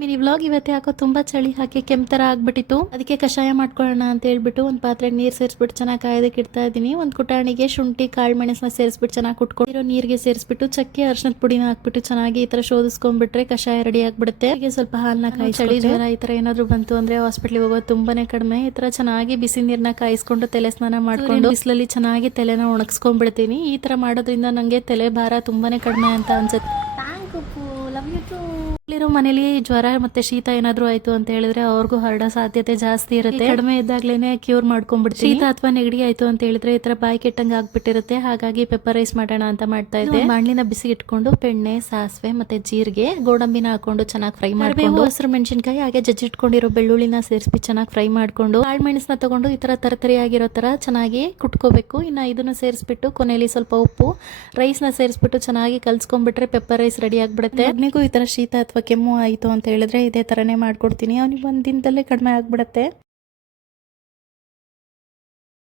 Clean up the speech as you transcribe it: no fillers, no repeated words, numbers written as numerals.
Mini vlog ಇವತ್ತು ಯಾಕೋ ತುಂಬಾ ಚಳಿ ಹಾಕಿ ಕೆಮ್ಮ ತರ ಆಗ್ಬಿಟ್ಟಿತ್ತು. ಅದಕ್ಕೆ ಕಷಾಯ ಮಾಡ್ಕೊಳ್ಳೋಣ ಅಂತ ಹೇಳ್ಬಿಟ್ಟು ಒಂದು ಪಾತ್ರೆ ನೀರ್ ಸೇರಿಸ್ಬಿಟ್ಟು ಚೆನ್ನಾಗಿ ಕಾಯೋದಕ್ಕೆ ಇಡ್ತಾ ಇದೀನಿ. ಒಂದು ಕುಟಾಣಿಗೆ ಶುಂಠಿ ಕಾಳು ಮೆಣಸನ್ನ ಸೇರಿಸ್ಬಿಟ್ಟು ಚೆನ್ನಾಗಿ ಕುಟ್ಕೊಂಡಿರೋ ನೀರಿಗೆ ಸೇರಿಸ್ಬಿಟ್ಟು ಚಕ್ಕೆ ಅರಿಶಿನದ ಪುಡಿನ ಹಾಕ್ಬಿಟ್ಟು ಚೆನ್ನಾಗಿ ಈ ತರ ಶೋಧಿಸ್ಕೊಂಡ್ಬಿಟ್ರೆ ಕಷಾಯ ರೆಡಿ ಆಗ್ಬಿಡುತ್ತೆ. ಹೀಗೆ ಸ್ವಲ್ಪ ಹಾಲನ್ನ ಕಾಯಿ ಚಳಿ ಜ್ವರ ಈ ತರ ಏನಾದ್ರು ಬಂತು ಅಂದ್ರೆ ಹಾಸ್ಪಿಟ್ಲಿಗೆ ಹೋಗೋದು ತುಂಬಾನೇ ಕಡಿಮೆ. ಈ ತರ ಚೆನ್ನಾಗಿ ಬಿಸಿ ನೀರ್ನ ಕಾಯಿಸ್ಕೊಂಡು ತಲೆ ಸ್ನಾನ ಮಾಡ್ಕೊಂಡು ಬಿಸಿಲಲ್ಲಿ ಚೆನ್ನಾಗಿ ತಲೆನ ಒಣಗಿಸ್ಕೊಂಡ್ಬಿಡ್ತೀನಿ. ಈ ತರ ಮಾಡೋದ್ರಿಂದ ನಂಗೆ ತಲೆ ಭಾರ ತುಂಬಾನೇ ಕಡಿಮೆ ಅಂತ ಅನ್ಸುತ್ತೆ. ಮನೇಲಿ ಜ್ವರ ಮತ್ತೆ ಶೀತ ಏನಾದ್ರು ಆಯ್ತು ಅಂತ ಹೇಳಿದ್ರೆ ಅವ್ರಿಗೂ ಹರಡೋ ಸಾಧ್ಯತೆ ಜಾಸ್ತಿ ಇರುತ್ತೆ. ಕಡಿಮೆ ಇದ್ದಾಗ್ಲೇನೆ ಕ್ಯೂರ್ ಮಾಡ್ಕೊಂಡ್ಬಿಡ್ತೀವಿ. ಶೀತ ಅಥವಾ ನೆಗಡಿ ಆಯ್ತು ಅಂತ ಹೇಳಿದ್ರೆ ಈ ತರ ಬಾಯಿ ಕೆಟ್ಟಂಗ ಆಗ್ಬಿಟ್ಟಿರುತ್ತೆ. ಹಾಗಾಗಿ ಪೆಪ್ಪರ್ ರೈಸ್ ಮಾಡೋಣ ಅಂತ ಮಾಡ್ತಾ ಇದ್ದೆ. ಬಾಣ್ಲಿನ ಬಿಸಿ ಇಟ್ಕೊಂಡು ಬೆಣ್ಣೆ, ಸಾಸಿವೆ ಮತ್ತೆ ಜೀರಿಗೆ, ಗೋಡಂಬಿನ ಹಾಕೊಂಡು ಚೆನ್ನಾಗಿ ಫ್ರೈ ಮಾಡ್ಕೊಂಡು ಹಸಿರು ಮೆಣಸಿನಕಾಯಿ ಹಾಗೆ ಜಜ್ಜಿಟ್ಕೊಂಡಿರೋ ಬೆಳ್ಳುಳ್ಳಿನ ಸೇರಿಸಿ ಚೆನ್ನಾಗಿ ಫ್ರೈ ಮಾಡ್ಕೊಂಡು ಕಾಳು ಮೆಣಸನ್ನ ತಗೊಂಡು ಈ ತರ ತರತರಿ ಆಗಿರೋ ತರ ಚೆನ್ನಾಗಿ ಕುಟ್ಕೋಬೇಕು. ಇನ್ನ ಇದನ್ನ ಸೇರಿಸ್ಬಿಟ್ಟು ಕೊನೆಯಲ್ಲಿ ಸ್ವಲ್ಪ ಉಪ್ಪು, ರೈಸ್ ನ ಸೇರಿಸ್ಬಿಟ್ಟು ಚೆನ್ನಾಗಿ ಕಲ್ಸ್ಕೊಂಡ್ಬಿಟ್ರೆ ಪೆಪ್ಪರ್ ರೈಸ್ ರೆಡಿ ಆಗ್ಬಿಡುತ್ತೆ. ಅವನಿಗೂ ಈ ತರ ಶೀತ ಅಥವಾ ಕೆಮ್ಮು ಆಯಿತು ಅಂತ ಹೇಳಿದ್ರೆ ಇದೇ ಥರನೇ ಮಾಡ್ಕೊಡ್ತೀನಿ. ಅವನಿಗೆ ಒಂದು ದಿನದಲ್ಲೇ ಕಡಿಮೆ ಆಗಿಬಿಡುತ್ತೆ.